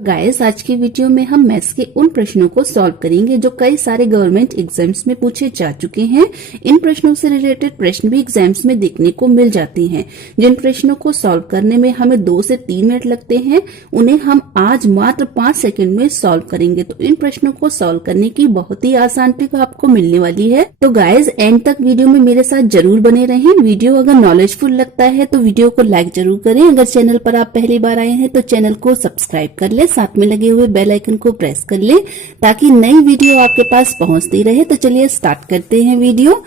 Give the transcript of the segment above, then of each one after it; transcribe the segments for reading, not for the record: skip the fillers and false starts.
Guys, आज की video में हम मैथ्स के उन प्रश्नों को सॉल्व करेंगे जो कई सारे गवर्नमेंट एग्जाम्स में पूछे जा चुके हैं। इन प्रश्नों से रिलेटेड प्रश्न भी एग्जाम्स में देखने को मिल जाते हैं। जिन प्रश्नों को सॉल्व करने में हमें 2 से 3 मिनट लगते हैं, उन्हें हम आज मात्र 5 सेकंड में सॉल्व करेंगे। तो इन प्रश्नों को सॉल्व करने की बहुत ही आसान ट्रिक आपको मिलने वाली है। तो गाइज, एंड तक वीडियो में मेरे साथ जरूर बने रहें। वीडियो अगर नॉलेजफुल लगता है तो वीडियो को लाइक जरूर करें। अगर चैनल पर आप पहली बार आए हैं तो चैनल को सब्सक्राइब कर ले, साथ में लगे हुए बेल आइकन को प्रेस कर ले ताकि नई वीडियो आपके पास पहुंचती रहे। तो चलिए स्टार्ट करते हैं वीडियो।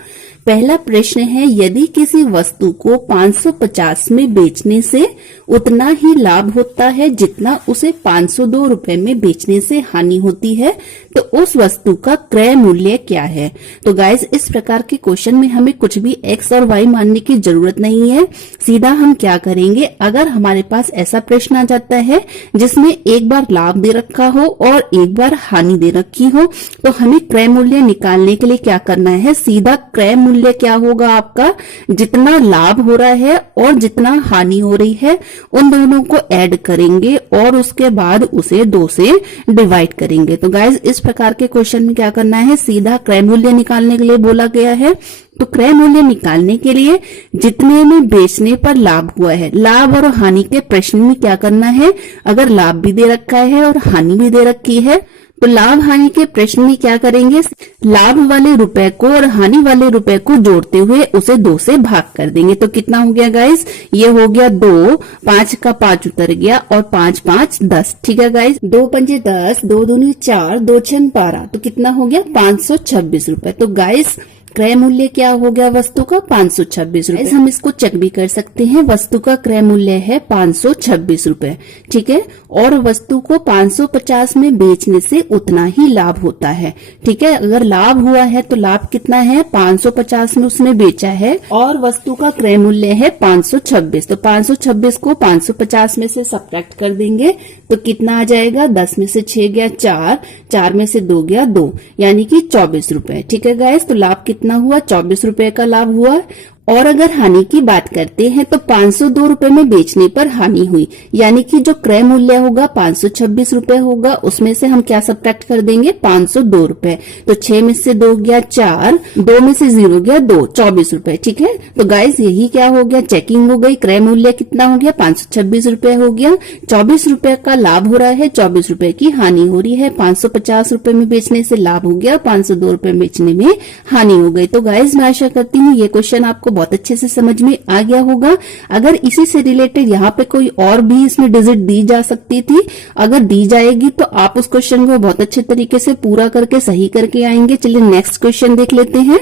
पहला प्रश्न है, यदि किसी वस्तु को 550 में बेचने से उतना ही लाभ होता है जितना उसे 502 रुपए में बेचने से हानि होती है, तो उस वस्तु का क्रय मूल्य क्या है। तो गाइस, इस प्रकार के क्वेश्चन में हमें कुछ भी एक्स और वाई मानने की जरूरत नहीं है। सीधा हम क्या करेंगे, अगर हमारे पास ऐसा प्रश्न आ जाता है जिसमें एक बार लाभ दे रखा हो और एक बार हानि दे रखी हो, तो हमें क्रय मूल्य निकालने के लिए क्या करना है, सीधा क्रय मूल्य क्या होगा आपका, जितना लाभ हो रहा है और जितना हानि हो रही है उन दोनों को ऐड करेंगे और उसके बाद उसे 2 से डिवाइड करेंगे। तो गाइज, इस प्रकार के क्वेश्चन में क्या करना है, सीधा क्रय मूल्य निकालने के लिए बोला गया है। तो क्रय मूल्य निकालने के लिए जितने में बेचने पर लाभ हुआ है, लाभ और हानि के प्रश्न में क्या करना है, अगर लाभ भी दे रखा है और हानि भी दे रखी है तो लाभ हानि के प्रश्न में क्या करेंगे, लाभ वाले रुपए को और हानि वाले रुपए को जोड़ते हुए उसे 2 से भाग कर देंगे। तो कितना हो गया गाइस, ये हो गया 2, 5 का 5 उतर गया और 5 5 10। ठीक है गाइस, 2 पंजे 10, 2 दूनी 4, 2 छंग 12, तो कितना हो गया 526 रुपए। तो गाइस, क्रय मूल्य क्या हो गया वस्तु का, 526 रुपए। हम इसको चेक भी कर सकते हैं, वस्तु का क्रय मूल्य है 526 रुपए। ठीक है, और वस्तु को 550 में बेचने से उतना ही लाभ होता है। ठीक है, अगर लाभ हुआ है तो लाभ कितना है, 550 में उसने बेचा है और वस्तु का क्रय मूल्य है 526। तो 526 को 550 में से सब्ट्रैक्ट कर देंगे तो कितना आ जाएगा, 10 में से 6 गया 4, 4 में से 2 गया 2, यानी कि 24 रुपए। ठीक है गाइस, तो लाभ कितना हुआ, 24 रुपए का लाभ हुआ। और अगर हानि की बात करते हैं तो 502 रुपए में बेचने पर हानि हुई, यानी कि जो क्रय मूल्य होगा 526 रुपए होगा, उसमें से हम क्या सब्ट्रैक्ट कर देंगे, 502 रुपए। तो 6 में से 2 गया 4, 2 में से 0 गया 2, 24 रुपए। ठीक है, तो गाइस यही क्या हो गया, चेकिंग हो गई। क्रय मूल्य कितना हो गया, 526 रुपए हो गया। 24 रुपए का लाभ हो रहा है, 24 रुपए की हानि हो रही है। 550 रुपए में बेचने से लाभ हो गया, 502 रुपए में बेचने में हानि हो गई। तो गाइस, मैं आशा करती हूँ ये क्वेश्चन आपको बहुत अच्छे से समझ में आ गया होगा। अगर इसी से रिलेटेड यहाँ पे कोई और भी इसमें डिजिट दी जा सकती थी, अगर दी जाएगी तो आप उस क्वेश्चन को बहुत अच्छे तरीके से पूरा करके सही करके आएंगे। चलिए नेक्स्ट क्वेश्चन देख लेते हैं।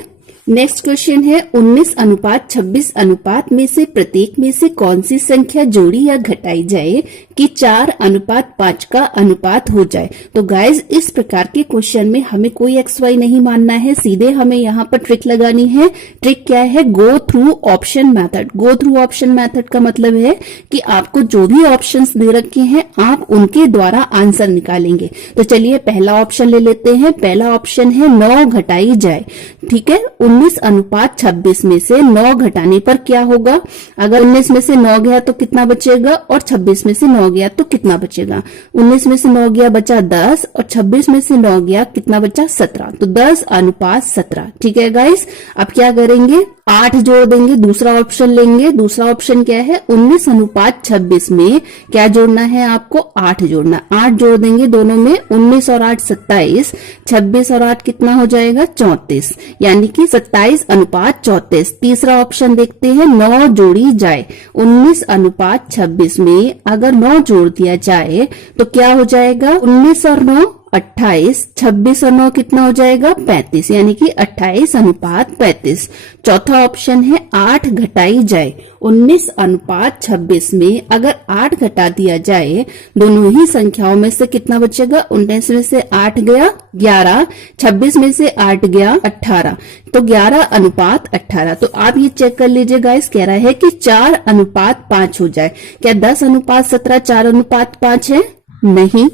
नेक्स्ट क्वेश्चन है, 19:26 अनुपात में से प्रत्येक में से कौन सी संख्या जोड़ी या घटाई जाए कि 4:5 का अनुपात हो जाए। तो गाइज, इस प्रकार के क्वेश्चन में हमें कोई एक्स वाई नहीं मानना है, सीधे हमें यहाँ पर ट्रिक लगानी है। ट्रिक क्या है, go through option method. Go through option method का मतलब है कि आपको जो भी ऑप्शंस दे रखे हैं आप उनके द्वारा आंसर निकालेंगे। तो चलिए पहला ऑप्शन ले लेते हैं। पहला ऑप्शन है 9 घटाई जाए। ठीक है, 19:26 में से 9 घटाने पर क्या होगा, अगर 19 में से 9 गया तो कितना बचेगा और 26 में से 9 गया तो कितना बचेगा। 19 में से 9 गया बचा 10 और 26 में से 9 गया कितना बचा 17। तो 10:17। ठीक है गाइस, अब क्या करेंगे, 8 जोड़ देंगे, दूसरा ऑप्शन लेंगे। दूसरा ऑप्शन क्या है, 19:26 में क्या जोड़ना है आपको, 8 जोड़ना। 8 जोड़ देंगे दोनों में, 19 और 8 27, 26 और 8 कितना हो जाएगा 34, यानी कि 27:34। तीसरा ऑप्शन देखते हैं, 9 जोड़ी जाए। 19:26 में अगर 9 जोड़ दिया जाए तो क्या हो जाएगा, 19 और 9 28, 26 और 9 कितना हो जाएगा 35, यानी कि 28:35। चौथा ऑप्शन है 8 घटाई जाए। 19:26 में अगर 8 घटा दिया जाए, दोनों ही संख्याओं में से कितना बचेगा, 19 में से 8 गया 11, 26 में से 8 गया 18, तो 11:18। तो आप ये चेक कर लीजिए गाइस, कह रहा है कि 4:5 हो जाए। क्या 10:17 4:5 है, नहीं।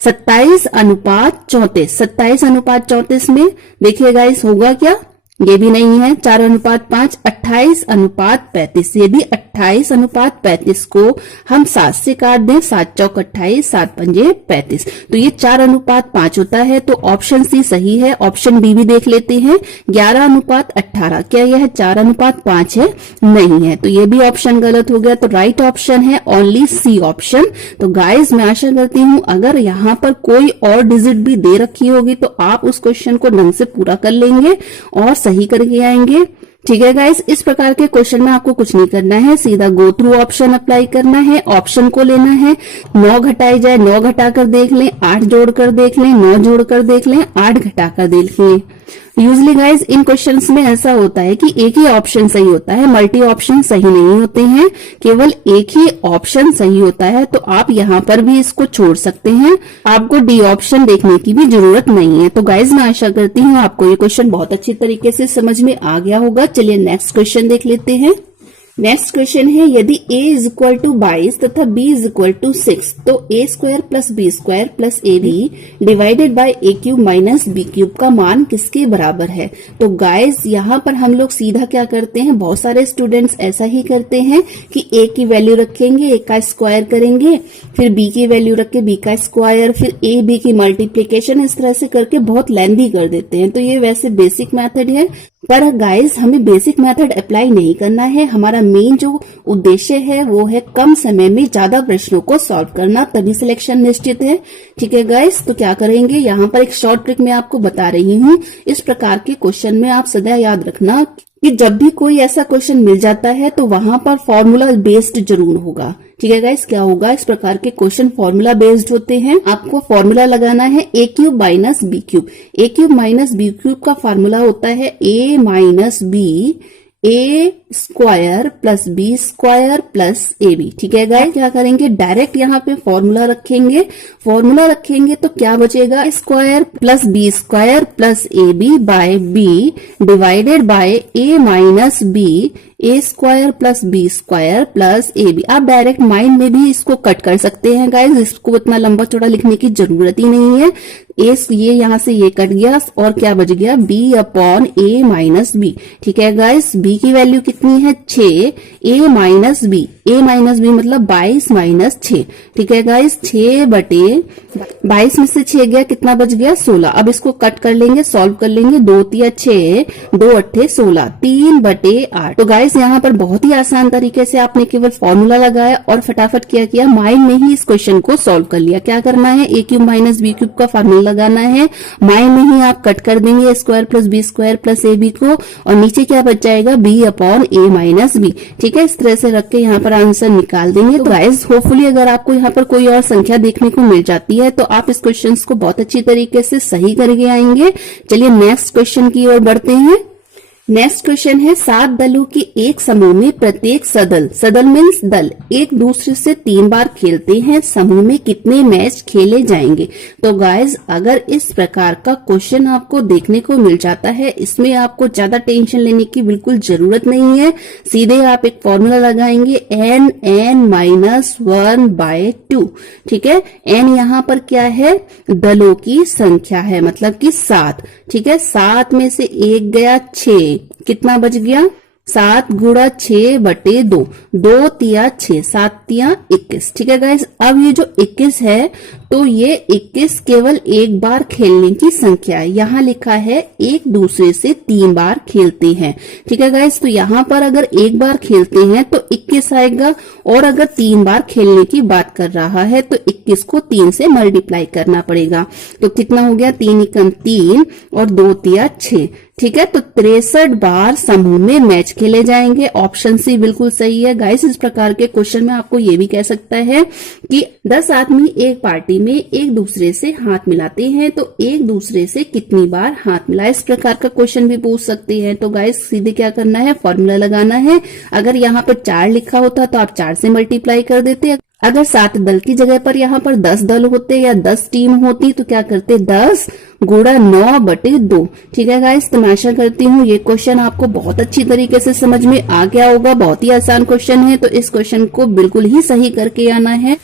27:34, 27:34 में देखिए गाइस होगा क्या, ये भी नहीं है। 4:5, 28:35, ये भी 28:35 को हम 7 से काट दें, 7 चौक 28, 7 पंजे 35, तो ये 4:5 होता है। तो ऑप्शन सी सही है। ऑप्शन बी भी देख लेते हैं, 11:18, क्या यह 4:5 है? नहीं है, तो ये भी ऑप्शन गलत हो गया। तो राइट ऑप्शन है ओनली सी ऑप्शन। तो गाइज मैं आशा करती हूं अगर यहाँ पर कोई और डिजिट भी दे रखी होगी तो आप उस क्वेश्चन को ढंग से पूरा कर लेंगे और सही करके आएंगे। ठीक है गाइस, इस प्रकार के क्वेश्चन में आपको कुछ नहीं करना है, सीधा गो थ्रू ऑप्शन अप्लाई करना है। ऑप्शन को लेना है, 9 घटाई जाए 9 घटाकर देख लें, 8 जोड़कर देख लें, 9 जोड़कर देख लें, 8 घटाकर देख लें। यूजली गाइज इन क्वेश्चंस में ऐसा होता है कि एक ही ऑप्शन सही होता है, मल्टी ऑप्शन सही नहीं होते हैं, केवल एक ही ऑप्शन सही होता है। तो आप यहाँ पर भी इसको छोड़ सकते हैं, आपको डी ऑप्शन देखने की भी जरूरत नहीं है। तो गाइज मैं आशा करती हूँ आपको ये क्वेश्चन बहुत अच्छी तरीके से समझ में आ गया होगा। चलिए नेक्स्ट क्वेश्चन देख लेते हैं। नेक्स्ट क्वेश्चन है, यदि a इज इक्वल टू 22 तथा b इज इक्वल टू 6 तो a square plus B square plus A B divided by A cube minus B cube का मान किसके बराबर है? तो गाइज यहाँ पर हम लोग सीधा क्या करते हैं, बहुत सारे स्टूडेंट्स ऐसा ही करते हैं कि a की वैल्यू रखेंगे, a का स्क्वायर करेंगे, फिर b की वैल्यू रख के b का स्क्वायर, फिर a b की मल्टीप्लीकेशन, इस तरह से करके बहुत लेंथी कर देते हैं। तो ये वैसे बेसिक मेथड है, पर गाइस हमें बेसिक मेथड अप्लाई नहीं करना है। हमारा मेन जो उद्देश्य है वो है कम समय में ज्यादा प्रश्नों को सॉल्व करना, तभी सिलेक्शन निश्चित है। ठीक है गाइस, तो क्या करेंगे, यहाँ पर एक शॉर्ट ट्रिक मैं आपको बता रही हूँ। इस प्रकार के क्वेश्चन में आप सदा याद रखना कि जब भी कोई ऐसा क्वेश्चन मिल जाता है तो वहां पर फॉर्मूला बेस्ड जरूर होगा। ठीक है गाइस, क्या होगा, इस प्रकार के क्वेश्चन फॉर्मूला बेस्ड होते हैं। आपको फॉर्मूला लगाना है a cube minus B cube. a cube minus B cube का फॉर्मूला होता है a minus B A square plus B square plus A B. ठीक है गाइस, क्या करेंगे, डायरेक्ट यहाँ पे फॉर्मूला रखेंगे। फॉर्मूला रखेंगे तो क्या बचेगा, square plus B square plus A B by B divided by A minus B A square plus B square plus A B. आप डायरेक्ट माइंड में भी इसको कट कर सकते हैं गाइस, इसको इतना लंबा चौड़ा लिखने की जरूरत ही नहीं है। ये यहाँ से ये कट गया और क्या बच गया, B upon A minus B. ठीक है गाइस, बी की वैल्यू कितनी है 6, ए माइनस बी मतलब 22 माइनस 6। ठीक है गाइस, 6 बटे 22 में से 6 गया, कितना बच गया 16। अब इसको कट कर लेंगे, सॉल्व कर लेंगे, 2 तिया 6, 2 अट्ठे 16, 3 बटे 8। तो गाइस यहाँ पर बहुत ही आसान तरीके से आपने केवल फॉर्मूला लगाया और फटाफट क्या किया, माइंड में ही इस क्वेश्चन को सॉल्व कर लिया। क्या करना है, A cube minus B cube का फॉर्मूला लगाना है, माइंड में ही आप कट कर देंगे square plus B square plus A B को, और नीचे क्या बच जाएगा, B upon A minus B. ठीक है, इस तरह से रख के यहाँ पर आंसर निकाल देंगे। तो गाइस होपफुली अगर आपको यहाँ पर कोई और संख्या देखने को मिल जाती है तो आप इस क्वेश्चन को बहुत अच्छी तरीके से सही करके आएंगे। चलिए नेक्स्ट क्वेश्चन की ओर बढ़ते हैं। नेक्स्ट क्वेश्चन है, 7 दलों के एक समूह में प्रत्येक सदल मीन्स दल एक दूसरे से 3 बार खेलते हैं, समूह में कितने मैच खेले जाएंगे? तो गाइज अगर इस प्रकार का क्वेश्चन आपको देखने को मिल जाता है, इसमें आपको ज्यादा टेंशन लेने की बिल्कुल जरूरत नहीं है। सीधे आप एक फॉर्मूला लगाएंगे, n माइनस 1/2। ठीक है, n यहाँ पर क्या है, दलों की संख्या है, मतलब कि 7। ठीक है, 7 में से 1 गया 6, कितना बच गया, 7 गुणा 6 बटे 2, 2 तिया 6, 7 तिया 21। ठीक है गाइस, अब ये जो 21 है तो ये 21 केवल एक बार खेलने की संख्या है। यहाँ लिखा है एक दूसरे से 3 बार खेलते हैं। ठीक है गाइस, तो यहाँ पर अगर एक बार खेलते हैं तो 21 आएगा, और अगर 3 बार खेलने की बात कर रहा है तो 21 को 3 से मल्टीप्लाई करना पड़ेगा। तो कितना हो गया, 3 एकम 3 और 2 तिया 6। ठीक है, तो 63 बार समूह में मैच खेले जाएंगे। ऑप्शन सी बिल्कुल सही है गाइस। इस प्रकार के क्वेश्चन में आपको ये भी कह सकता है कि 10 आदमी एक पार्टी में एक दूसरे से हाथ मिलाते हैं तो एक दूसरे से कितनी बार हाथ मिला, इस प्रकार का क्वेश्चन भी पूछ सकते हैं। तो गाइस सीधे क्या करना है, फॉर्मूला लगाना है। अगर यहाँ पर 4 लिखा होता तो आप 4 से मल्टीप्लाई कर देते। अगर 7 दल की जगह पर यहाँ पर 10 दल होते या 10 टीम होती तो क्या करते, 10 गुणा 9 बटे 2। ठीक है गाइस, तो मैं आशा करती हूँ ये क्वेश्चन आपको बहुत अच्छी तरीके से समझ में आ गया होगा। बहुत ही आसान क्वेश्चन है, तो इस क्वेश्चन को बिल्कुल ही सही करके आना है।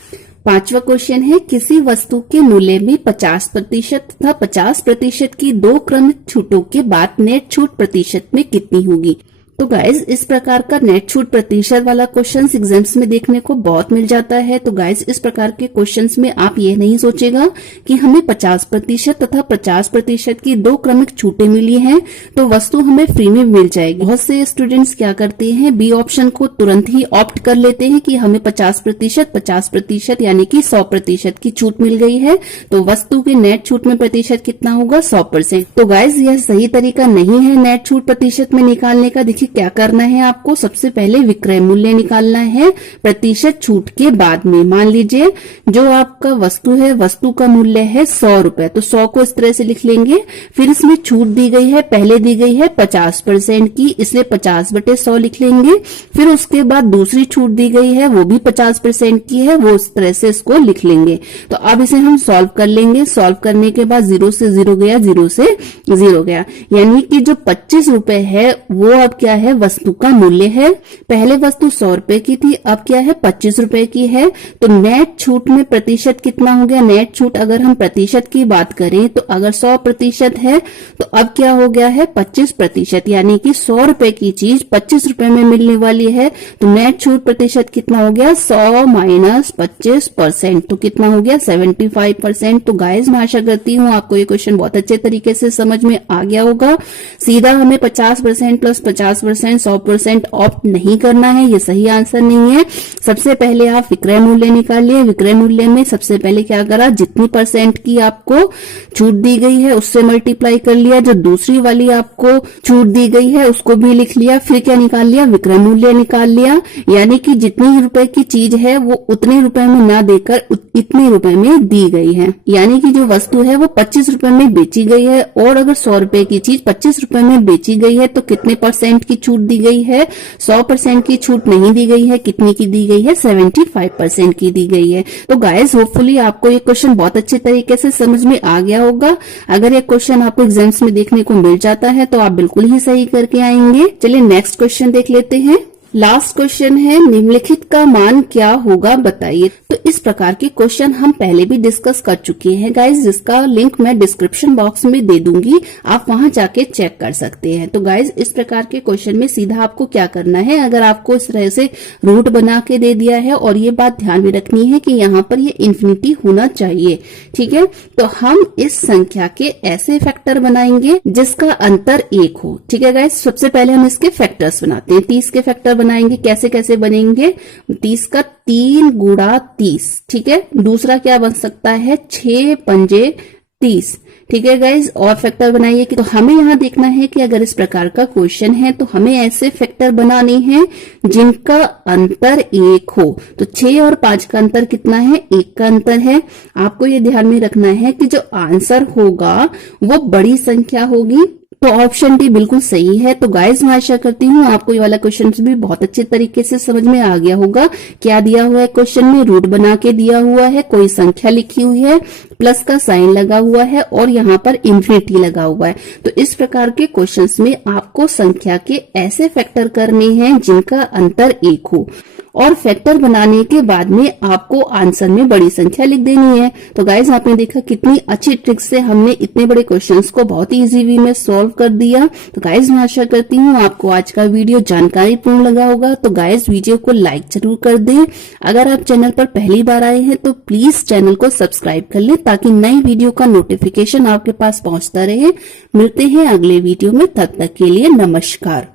5वां क्वेश्चन है, किसी वस्तु के मूल्य में 50% तथा 50% की दो क्रमिक छूटों के बाद नेट छूट प्रतिशत में कितनी होगी। तो गाइज इस प्रकार का नेट छूट प्रतिशत वाला क्वेश्चंस एग्जाम्स में देखने को बहुत मिल जाता है। तो गाइज इस प्रकार के क्वेश्चंस में आप ये नहीं सोचेगा कि हमें 50% तथा 50% की दो क्रमिक छूटें मिली हैं तो वस्तु हमें फ्री में मिल जाएगी। बहुत से स्टूडेंट्स क्या करते हैं, बी ऑप्शन को तुरंत ही ऑप्ट कर लेते हैं कि हमें 50% यानी कि 100% की छूट मिल गई है तो वस्तु की नेट छूट में प्रतिशत कितना होगा, 100%। तो गाइज यह सही तरीका नहीं है नेट छूट प्रतिशत में निकालने का। देखिए क्या करना है, आपको सबसे पहले विक्रय मूल्य निकालना है प्रतिशत छूट के बाद में। मान लीजिए जो आपका वस्तु है, वस्तु का मूल्य है 100 रुपए, तो 100 को इस तरह से लिख लेंगे। फिर इसमें छूट दी गई है, पहले दी गई है 50% की, इसलिए 50/100 लिख लेंगे। फिर उसके बाद दूसरी छूट दी गई है, वो भी 50% की है, वो इस तरह से इसको लिख लेंगे। तो अब इसे हम सॉल्व कर लेंगे। सॉल्व करने के बाद 0 से 0 गया, 0 से 0 गया, यानी कि जो 25 रुपए है वो अब क्या है, वस्तु का मूल्य है। पहले वस्तु 100 रुपए की थी, अब क्या है 25 रुपए की है। तो नेट छूट में प्रतिशत कितना हो गया, नेट छूट अगर हम प्रतिशत की बात करें तो अगर 100% है तो अब क्या हो गया है 25%, यानी कि 100 रुपए की चीज 25 रुपए में मिलने वाली है। तो नेट छूट प्रतिशत कितना हो गया, 100 माइनस 25%, तो कितना हो गया 75%। तो गाइस मैं आशा करती हूँ आपको ये क्वेश्चन बहुत अच्छे तरीके से समझ में आ गया होगा। सीधा हमें 50% प्लस 50% 100% ऑप्ट नहीं करना है, ये सही आंसर नहीं है। सबसे पहले आप विक्रय मूल्य निकालिए। विक्रय मूल्य में सबसे पहले क्या करा, जितनी परसेंट की आपको छूट दी गई है उससे मल्टीप्लाई कर लिया, जो दूसरी वाली आपको छूट दी गई है उसको भी लिख लिया। फिर क्या निकाल लिया, विक्रय मूल्य निकाल लिया, यानी कि जितनी रुपए की चीज है वो उतने रुपए में ना देकर इतने रुपए में दी गई है, यानी कि जो वस्तु है वो 25 रुपए में बेची गई है। और अगर 100 रुपए की चीज 25 रुपए में बेची गई है तो कितने परसेंट की छूट दी गई है, 100% की छूट नहीं दी गई है। कितनी की दी गई है, 75% की दी गई है। तो गाइस होपफुली आपको ये क्वेश्चन बहुत अच्छे तरीके से समझ में आ गया होगा। अगर ये क्वेश्चन आपको एग्जाम्स में देखने को मिल जाता है तो आप बिल्कुल ही सही करके आएंगे। चलिए नेक्स्ट क्वेश्चन देख लेते हैं। लास्ट क्वेश्चन है, निम्नलिखित का मान क्या होगा बताइए। तो इस प्रकार के क्वेश्चन हम पहले भी डिस्कस कर चुके हैं गाइज, जिसका लिंक मैं डिस्क्रिप्शन बॉक्स में दे दूंगी, आप वहां जाके चेक कर सकते हैं। तो गाइज इस प्रकार के क्वेश्चन में सीधा आपको क्या करना है, अगर आपको इस तरह से रूट बना के दे दिया है और ये बात ध्यान में रखनी है कि यहाँ पर ये इन्फिनिटी होना चाहिए, ठीक है। तो हम इस संख्या के ऐसे फैक्टर बनाएंगे जिसका अंतर 1 हो, ठीक है गाइज। सबसे पहले हम इसके फैक्टर्स बनाते हैं। 30 के फैक्टर बनाएंगे, कैसे कैसे बनेंगे, 30 का 3 गुणा 30, ठीक है। दूसरा क्या बन सकता है, 6 पंजे 30, ठीक है गाइज। और फैक्टर बनाइए कि तो हमें यहाँ देखना है कि अगर इस प्रकार का क्वेश्चन है तो हमें ऐसे फैक्टर बनाने हैं जिनका अंतर 1 हो। तो 6 और 5 का अंतर कितना है, 1 का अंतर है। आपको ये ध्यान में रखना है कि जो आंसर होगा वो बड़ी संख्या होगी। तो ऑप्शन डी बिल्कुल सही है। तो गाइस मैं आशा करती हूँ आपको ये वाला क्वेश्चन भी बहुत अच्छे तरीके से समझ में आ गया होगा। क्या दिया हुआ है क्वेश्चन में, रूट बना के दिया हुआ है, कोई संख्या लिखी हुई है, प्लस का साइन लगा हुआ है और यहाँ पर इन्फिनिटी लगा हुआ है। तो इस प्रकार के क्वेश्चंस में आपको संख्या के ऐसे फैक्टर करने हैं जिनका अंतर 1 हो और फैक्टर बनाने के बाद में आपको आंसर में बड़ी संख्या लिख देनी है। तो गाइज आपने देखा कितनी अच्छी ट्रिक से हमने इतने बड़े क्वेश्चंस को बहुत इजी वे में सॉल्व कर दिया। तो गाइज मैं आशा करती हूँ आपको आज का वीडियो जानकारीपूर्ण लगा होगा। तो गाइज वीडियो को लाइक जरूर कर दें। अगर आप चैनल पर पहली बार आए हैं तो प्लीज चैनल को सब्सक्राइब कर लें ताकि नई वीडियो का नोटिफिकेशन आपके पास पहुंचता रहे। मिलते हैं अगले वीडियो में, तब तक के लिए नमस्कार।